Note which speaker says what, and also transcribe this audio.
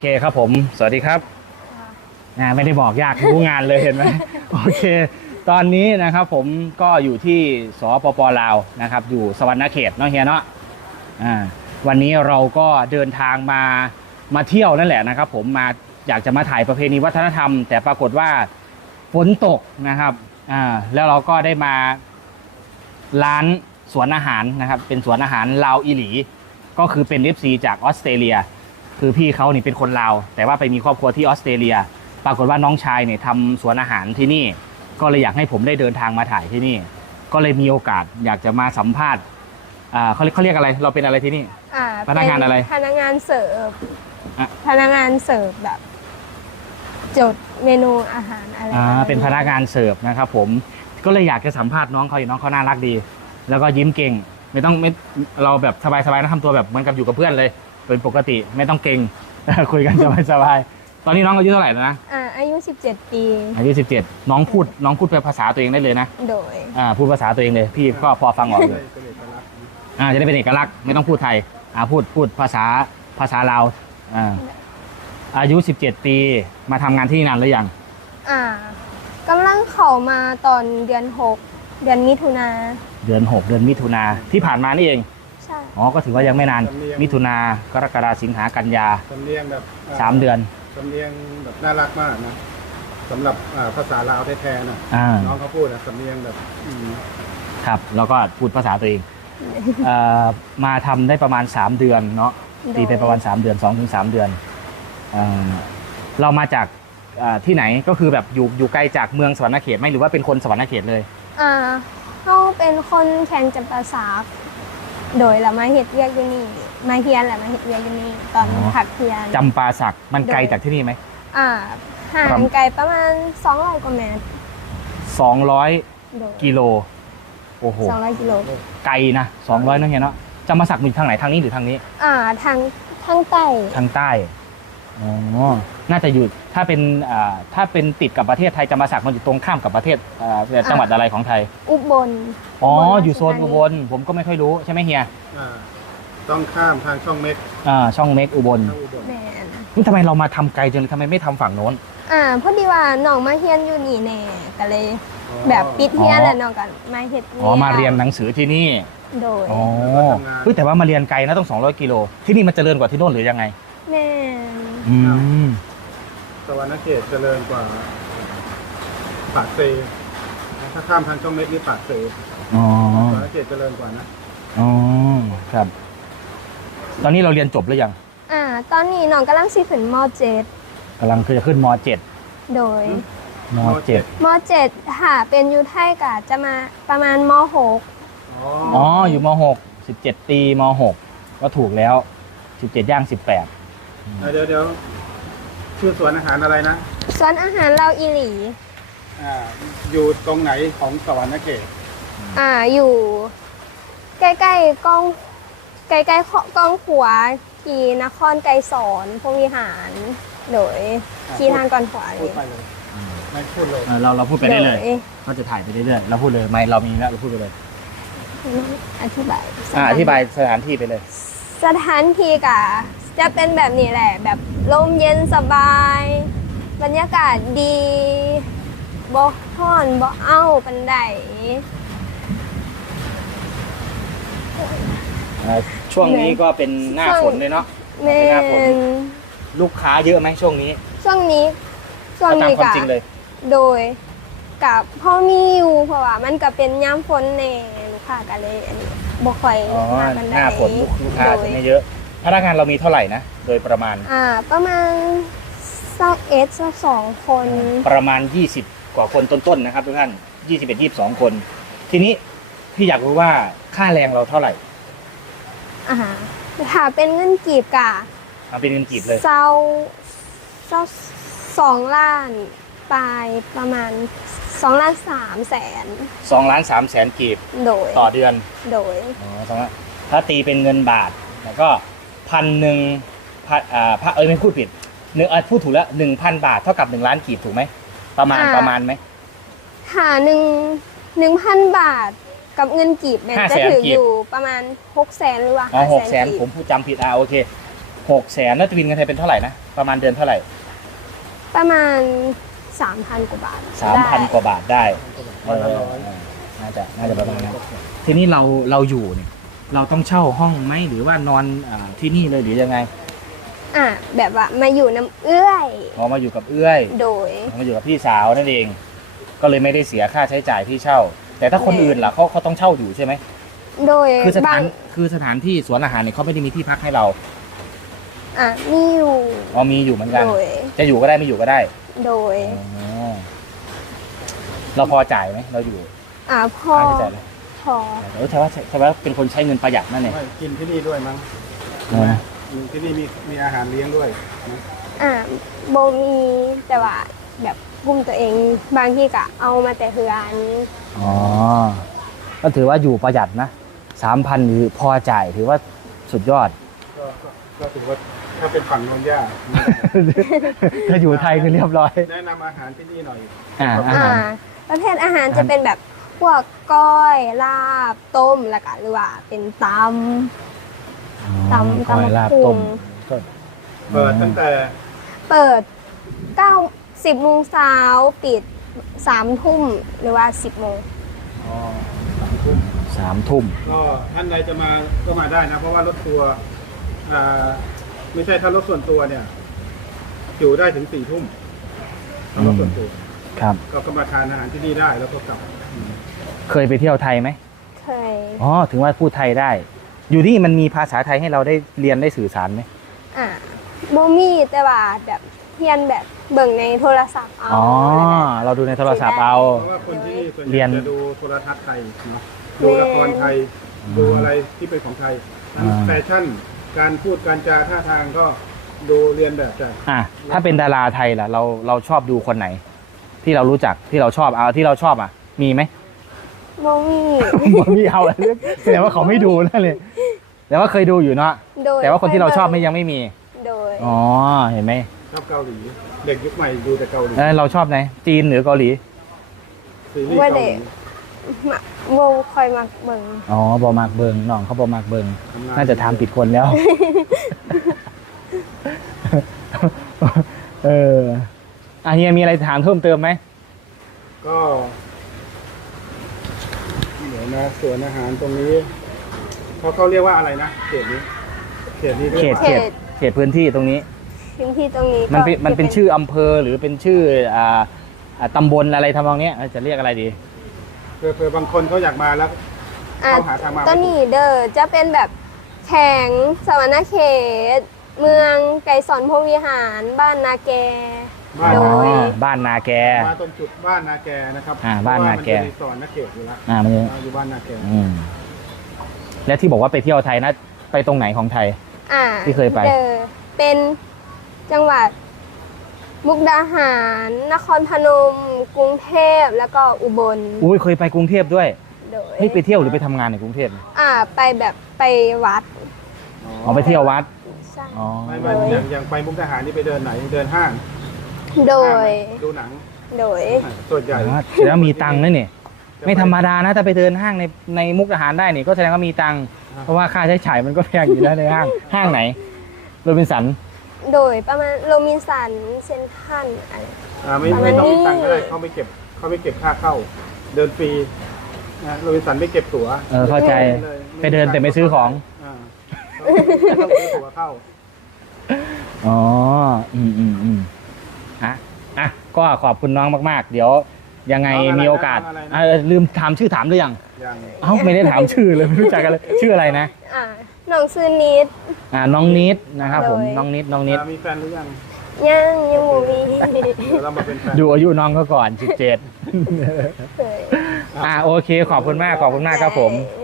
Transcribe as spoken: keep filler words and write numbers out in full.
Speaker 1: เคครับผมสวัสดีครับนะไม่ได้บอกยากรู้งานเลยเห็นไหม โอเคตอนนี้นะครับผมก็อยู่ที่สปปลาวนะครับอยู่สวรรณเขตเนาะเฮียเนาะอ่าวันนี้เราก็เดินทางมามาเที่ยวนั่นแหละนะครับผมมาอยากจะมาถ่ายประเพณีวัฒนธรรมแต่ปรากฏว่าฝนตกนะครับอ่าแล้วเราก็ได้มาร้านสวนอาหารนะครับเป็นสวนอาหารลาวอีหลีก็คือเป็น เอฟ ซี จากออสเตรเลียคือพี่เขานี่เป็นคนลาวแต่ว่าไปมีครอบครัวที่ออสเตรเลียปรากฏว่าน้องชายเนี่ยทำสวนอาหารที่นี่ก็เลยอยากให้ผมได้เดินทางมาถ่ายที่นี่ก็เลยมีโอกาสอยากจะมาสัมภาษณ์อ่าเขาเขาเรียกอะไรเราเป็นอะไรที่นี่
Speaker 2: อ่า
Speaker 1: พนักงานอะไร
Speaker 2: พนักงานเสิร์ฟ
Speaker 1: อ่ะ
Speaker 2: พนักงานเสิร์ฟแบบจดเมนูอาหารอะไร
Speaker 1: อ่าเป็นพนักงานเสิร์ฟนะครับผมก็เลยอยากจะสัมภาษณ์น้องเขาอยู่น้องเขาน่ารักดี แล้วก็ยิ้มเก่งไม่ต้องไม่เราแบบสบายๆนะทำตัวแบบเหมือนกับอยู่กับเพื่อนเลยเป็นปกติไม่ต้องเก่ง คุยกันสบายๆตอนนี้น้องอายุเท่าไหร่แล้วนะ
Speaker 2: อ่าอายุสิบเจ็ดปี
Speaker 1: อายุสิบเจ็ดน้องพูดน้องพูดเป็นภาษาตัวเองได้เลยนะ
Speaker 2: โดย
Speaker 1: อ่าพูดภาษาตัวเองเลยพี่ก็พอฟังออกเลยอ่าจะได้เป็นเอกลักษณ์ไม่ต้องพูดไทยอ่าพูดพูดภาษาภาษาลาวอ่าอายุสิบเจ็ดปีมาทำงานที่นี่นานหรือยัง
Speaker 2: อ่ากำลังเข้ามาตอนเดือนหกเดือนมิถุนา
Speaker 1: เดือนหกเดือนมิถุนาที่ผ่านมานี่เอง
Speaker 2: ใช่
Speaker 1: อ๋อก็ถือว่ายังไม่นานมิถุนากรกฎาสิงหากันยา
Speaker 3: สำเนียงแบบ
Speaker 1: สามเดือน
Speaker 3: สำเนียงแบบน่ารักมากนะสำหรับภาษาลาวแท้ๆนะน้องเขาพูดนะสำเนียงแบบ
Speaker 1: ครับแล้วก็พูดภาษาตัวเองเอ่อมาทำได้ประมาณสามเดือนเนาะตีไปประมาณสามเดือนสองถึงสามเดือนเอ่อเรามาจากที่ไหนก็คือแบบอยู่อยู่ไกลจากเมืองสวรรณเขตไหมหรือว่าเป็นคนสวรรณเขตเลย
Speaker 2: อ่าเขาเป็นคนแข่งจำปาสักโดยเรามาเฮ็ดเวียกอยู่นี่มาเฮียนแหละมาเฮ็ดเวียกอยู่นี่ตอนพักเฮียน
Speaker 1: จำปาสักมันไกลจากที่นี่ไหม
Speaker 2: อ่าห่างไกลประมาณสองร้อยกว่าเมตร
Speaker 1: สองร้อยกิโลโอ้โห
Speaker 2: สองร้อยกิโล
Speaker 1: ไกลนะสองร้อยนั่นเองเนาะจำปาสักอยู่ทางไหนทางนี้หรือทางนี้
Speaker 2: อ่าทางทางใต้
Speaker 1: ทางใต้อ๋อน่าจะอยู่ถ้าเป็นอ่าถ้าเป็นติดกับประเทศไทยจำปาสักมันอยู่ตรงข้ามกับประเทศอ่าจังหวัดอะไรของไทย
Speaker 2: อุบล
Speaker 1: อ๋ออยู่โซนอุบลผมก็ไม่ค่อยรู้ใช่ไหมเฮีย
Speaker 3: อ่าต้องข้ามทางช่องเม็ก
Speaker 1: อ่าช่องเม็กอุบล
Speaker 2: แม่น
Speaker 1: นี่ทำไมเรามาทำไกลจนทำไมไม่ทำฝั่งโน้น
Speaker 2: อ่าพอดีว่าน้องมาเฮียนอยู่นี่แน่ก็เลยแบบปิดเฮียนแล้วน้องก็มาเฮ็ด
Speaker 1: อ๋อมาเรียนหนังสือที่นี่
Speaker 2: โดย
Speaker 1: อ๋อเฮ้ยแต่ว่ามาเรียนไกลนะต้องสองร้อยกิโลที่นี่มันเจริญกว่าที่โน่นหรือยังไง
Speaker 2: แม่
Speaker 1: อืม
Speaker 3: สวรรณเขตเจริญกว่าปากเซถ้าข้ามทางช่องเม็กนี่ปากเซ
Speaker 1: อ๋อ
Speaker 3: สวรรณเขตเจริญกว่านะ
Speaker 1: อ๋อครับตอนนี้เราเรียนจบหรือยัง
Speaker 2: อ่าตอนนี้น้องกำลังสิขึ้นม.เจ็ด
Speaker 1: กำลังจะขึ้นม.เจ็ด
Speaker 2: โดย
Speaker 1: ม.เจ็ด
Speaker 2: ม.เจ็ดค่ะเป็นอยู่ไทยกะจะมาประมาณม.หก
Speaker 1: อ๋ออยู่ม.หก สิบเจ็ดปีม.หกก็ถูกแล้วสิบเจ็ดย่างสิบแปด
Speaker 3: เดี๋ยวเดี๋ยวชื่อสวนอาหารอะไรนะ
Speaker 2: สวนอาหารเราอีหลี
Speaker 3: อ่าอยู่ตรงไหนของสวรรณเขต
Speaker 2: อ่าอยู่ใกล้ๆกล้องใกล้ๆกล้องขวาที่นครไกรสอนพงวิหารโดยที่ทางก่อนขวา
Speaker 3: พูดไปเลยไม่พูดเลย
Speaker 1: เราเราพูดไปได้เลยเราจะถ่ายไปเรื่อยๆเราพูดเลยไม่เรามีแล้วเราพูดไปเลย
Speaker 2: อธิบาย
Speaker 1: อ่าอธิบายสถานที่ไปเลย
Speaker 2: สถานที่กะจะเป็นแบบนี้แหละแบบลมเย็นสบายบรรยากาศดีบ่ฮ้อนบ่เอ้าปานใด
Speaker 1: ช่วงนี้ก็เป็นหน้าฝนเลยเนาะ
Speaker 2: แม่น
Speaker 1: ลูกค้าเยอะไหมช่วงนี้
Speaker 2: ช่วงนี้ช่วงนี้กะโดยกับพ่อมีอยู่เพราะว่ามันก็เป็นยามฝนแน่ลูกค้าก็เลยอันนี้บ่ค่อย
Speaker 1: มากันได้หน้าฝนลูกค้าจะไม่เยอะพนักงานเรามีเท่าไหร่นะโดยประมาณ
Speaker 2: อ่าประมาณสักเอสสักสองคน
Speaker 1: ประมาณยี่สิบกว่าคนต้นๆนะครับทุกท่านยี่สิบเอ็ดยี่สิบสองคนทีนี้พี่อยากรู้ว่าค่าแรงเราเท่าไหร่
Speaker 2: อ่าถ้าเป็นเงินกีบกะ
Speaker 1: เอาเป็นเงินกีบเลย
Speaker 2: เซาเซาสองล้านปลายประมาณสองล้านสามแสน
Speaker 1: สองล้านสามแสนกีบ
Speaker 2: โดย
Speaker 1: ต่อเดือน
Speaker 2: โดย
Speaker 1: อ๋อสองล้านถ้าตีเป็นเงินบาทแล้วก็พันหนึ่งพันอ่าพระเอ้ยไม่พูดผิดหนึ่งอ่ะพูดถูกแล้วหนึ่งพันบาทเท่ากับหนึ่งล้านกีบถูกไหมประมาณประมาณไหม
Speaker 2: หาหนึ่งหนึ่งพันบาทกับเงินกีบเนี่ยจะถืออยู่ประมาณหกแสนหรือว่า
Speaker 1: อ๋อหกแสนผมพูดจำผิดอ่ะโอเคหกแสนแล้วทวินกันไทยเป็นเท่าไหร่นะประมาณเดือนเท่าไหร่
Speaker 2: ประมาณสามพันกว่าบาท
Speaker 1: สามพัน
Speaker 2: ได้
Speaker 1: กว่าบาทได้
Speaker 3: วันละร้อย
Speaker 1: เออน่าจะน่าจะประมาณนั้นทีนี้เราเราอยู่เนี่ยเราต้องเช่าห้องไหมหรือว่านอนอาที่นี่เลยหรือยังไง
Speaker 2: อ่ะแบบว่ามาอยู่น้ำเอื้อย
Speaker 1: พอมาอยู่กับเอื้อย
Speaker 2: โดย
Speaker 1: มาอยู่กับพี่สาวนั่นเอง ก็เลยไม่ได้เสียค่าใช้จ่ายที่เช่า แต่ถ้าคนอื่นล่ะเขาเขาต้องเช่าอยู่ใช่ไหม
Speaker 2: โดย
Speaker 1: คือสถา
Speaker 2: บาน ง
Speaker 1: คือสถานที่สวนอาหารเนี่ยเขาไม่ได้มีที่พักให้เรา
Speaker 2: อ่ะมีอยู่
Speaker 1: อ๋อมีอยู่เหมือนกัน
Speaker 2: โดย
Speaker 1: จะอยู่ก็ได้ไม่อยู่ก็ได้
Speaker 2: โดย
Speaker 1: อ๋อเราพอจ่ายไหมเราอยู่
Speaker 2: อ่ะพอ
Speaker 1: ค่าใช้จ่ายเลย
Speaker 2: พอ
Speaker 1: เออใช่ว่าใช่ว่าเป็นคนใช้เงินประหยัดนั่นเอง
Speaker 3: ไม่กินที่นี่ด้วยมั้ง
Speaker 1: เออ
Speaker 3: ที่นี่มีมีอาหารเลี้ยงด้วยนะ
Speaker 2: อ่ะโบมีแต่ว่าแบบกุมตัวเองบางที่ก็เอามาแต่เฮือน
Speaker 1: อ๋อก็ถือว่าอยู่ประหยัดนะสามพันหรือพอจ่ายถือว่าสุดยอด
Speaker 3: ก็ก็ก็ถือว่าถ้าเป็นฝั่งโนนย่า
Speaker 1: ถ้าอยู่ไทยคือเรียบร้อย
Speaker 3: แนะนำอาหารที่นี่หน่อย
Speaker 1: อ่าอา
Speaker 2: อ่า
Speaker 1: หาร
Speaker 2: ประเภทอาหารจะเป็นแบบพวกก้อยลาบต้มแล้วก็หรือว่าเป็นตำตำ
Speaker 1: ก้อย
Speaker 2: ตำ
Speaker 1: ลาบ
Speaker 2: พุ
Speaker 1: ต้
Speaker 2: ง
Speaker 1: มก็
Speaker 3: เปิดตั้งแต่
Speaker 2: เปิดเก้าสิบโมงเช้าปิดสามทุ่มหรือว่าสิบโมง
Speaker 3: อ๋อสามทุ่ม
Speaker 1: สามทุ่ม
Speaker 3: ก็ท่านใดจะมาก็มาได้นะ เพราะว่ารถทัวร์อ่าไม่ใช่ถ้ารถส่วนตัวเนี่ย อยู่ได้ถึงสี่ทุ่มถ้ารถส่วนตัว
Speaker 1: ครับ
Speaker 3: ก็ก็มาทานอาหารที่นี่ได้แล้วก็กลับอืม
Speaker 1: เคยไปเที่ยวไทยไหม
Speaker 2: เคย
Speaker 1: อ๋อถึงว่าพูดไทยได้ อยู่ที่มันมีภาษาไทยให้เราได้เรียนได้สื่อสารไหม
Speaker 2: อ่าโบมีแต่ว่าแบบเพียนแบบเบิ่งในโทรศัพท์เอา
Speaker 1: อ๋อเราดูในโทรศัพท์เอา
Speaker 3: เพราะว่าคนที่นี่ส่วนให
Speaker 1: เรีย
Speaker 3: ญ่
Speaker 1: น
Speaker 3: จะดูโทรทัศน์ไทยเนาะดูละครไทย ดูอะไรที่เป็นของไทยทั้ง
Speaker 1: อ่า
Speaker 3: แฟชั่น การพูดการจาท่าทางก็ดูเรียนแบบจาก
Speaker 1: อ่ะถ้าเป็นดาราไทยล่ะเราเราชอบดูคนไหน ที่เรารู้จักที่เราชอบเอาที่เราชอบอ่ะ มีไหม
Speaker 2: โบมี
Speaker 1: ผมมีเอาอะไรแสดงว่าเขาไม่ดูนั่นเลยแต่ว่าเคยดูอยู่เนาะ
Speaker 2: โดย
Speaker 1: แต่ว่าคนที่เราชอบไม่ยังไม่มี
Speaker 2: โดย
Speaker 1: อ๋อเห็นไหม
Speaker 3: ชอบเกาหลี เด็กยุคใหม่ดูแต่เกาหลี
Speaker 1: แล้วเราชอบไหนจีนหรือเกาหลี
Speaker 3: ซีรีส์เกาหลี
Speaker 2: มาโบคอยมาเบิ่ง
Speaker 1: อ๋อบอมากเบิงน้องเขาบอมากเบิง
Speaker 3: ทำง
Speaker 1: น่าจะทำผิดคนแล้ว เอออ่ะเฮียมีอะไรถามเพิ่มเติมไหม
Speaker 3: ก็เดี๋ยวนะสวนอาหารตรงนี้เขาเขาเรียกว่าอะไรนะเขตนี้เขตนี้
Speaker 1: เข
Speaker 3: เรีย
Speaker 1: ต
Speaker 3: ก
Speaker 1: เข
Speaker 3: ว่า
Speaker 1: ตเขตพื้นที่ตรงนี้
Speaker 2: พื้นที่ตรงนี้
Speaker 1: มันเป็น
Speaker 2: ก็
Speaker 1: มันเป็นชื่ออำเภอหรือเป็นชื่ออ่าอ่าตำบลอะไรทำนองเนี้ยจะเรียกอะไรดี
Speaker 3: เผื่อเผื่อบางคนเขาอยากมาแล้ว
Speaker 2: อ่ะ
Speaker 3: เข้าหาทางมาไม่ถูก
Speaker 2: ต้นนี้เด้อจะเป็นแบบแข็งสวรรณเขต เมืองไกรสอนพรหมวิหารบ้านนาแก
Speaker 3: บ้าน
Speaker 2: โด
Speaker 1: อ๋
Speaker 2: ย
Speaker 1: อบ้านนาแก
Speaker 3: มาตรงจุดบ้านนาแกนะครับ
Speaker 1: อ่าบ้านนาแก
Speaker 3: เพระว่มัจะมีสอนนักเขตอยู่แล้ว
Speaker 1: อ่ามันจะ
Speaker 3: เราอยู่บ้านนาแก
Speaker 1: อืมแล้วที่บอกว่าไปเที่ยวไทยนะไปตรงไหนของไทย
Speaker 2: อ่า
Speaker 1: ที่เคยไป
Speaker 2: เด้อเป็นจังหวัดมุกดาหาร นครพนม กรุงเทพแล้วก็อุบล
Speaker 1: อุ้ยเคยไปกรุงเทพด้วย
Speaker 2: โดย
Speaker 1: เฮ้ยไปเที่ยวหรือไปทำงานในกรุงเทพ
Speaker 2: อ่าไปแบบไปวัด
Speaker 1: อ๋อไปเที่ยววัด
Speaker 2: ใช่
Speaker 1: อ๋อ
Speaker 3: ไม่ไม่อย่างอย่างไปมุกดาหารนี่ไปเดินไหนเดินห้าง
Speaker 2: โดย
Speaker 3: ห้างดูหนัง
Speaker 2: โดย
Speaker 3: ส่วนใหญ่
Speaker 1: อ๋อแสดงว่ามีตังค์นะนี่ไม่ธรรมดานะถ้าไปเดินห้างในในมุกดาหารได้นี่ก็แสดงว่ามีตังค์เพราะว่าค่าใช้จ่ายมันก็แพงอยู่แล้วในห้างห้างไหนโรบินสัน
Speaker 2: โดยประมาณโรมินสันเซนทรันอะไร
Speaker 3: อ่าไม่
Speaker 2: ประมา
Speaker 3: ไม่
Speaker 2: ณ
Speaker 3: ต้องมี
Speaker 2: นี้
Speaker 3: ตังค์ก็ได้เขาไม่เก็บเขาไม่เก็บค่าเข้า เดินฟรีนะโรบินสันไม่เก็บตั๋ว
Speaker 1: เออเข้าใจ
Speaker 3: ลย
Speaker 1: ไปเดินแต่ไม่ซื้อของ
Speaker 3: อ่าเขาไม่ต้องซื้อตั๋วเข้า
Speaker 1: อ๋อ อืมอืมอืมอ่ะอ่ะ ก็ขอบคุณน้องมาก ๆ เดี๋ยวยังไง
Speaker 3: น้องอะไร
Speaker 1: มีโอกาส
Speaker 3: น้องอะไรนะ
Speaker 1: อ่ะลืมถามชื่อถามหรือยัง
Speaker 3: อย่าง
Speaker 1: เอ้า ไม่ได้ถามชื่อเลย ไม่รู้จักกันเลย ชื่ออะไรนะ
Speaker 2: อ่าน้องซื้อนิด
Speaker 1: อ่า น้องนิดนะครับผม
Speaker 2: เลย
Speaker 1: น้องนิด น้องนิด
Speaker 3: อ่ามีแฟนหรือยัง
Speaker 2: ยังยังบ่มี
Speaker 3: เดี๋ยวเรามาเป็นแฟน
Speaker 1: ดูอายุน้องก็ก่อนสิบเจ็ด
Speaker 2: เคย
Speaker 1: อ่า โอเค ขอบคุณมาก ขอบคุณมากครับผม
Speaker 2: ได้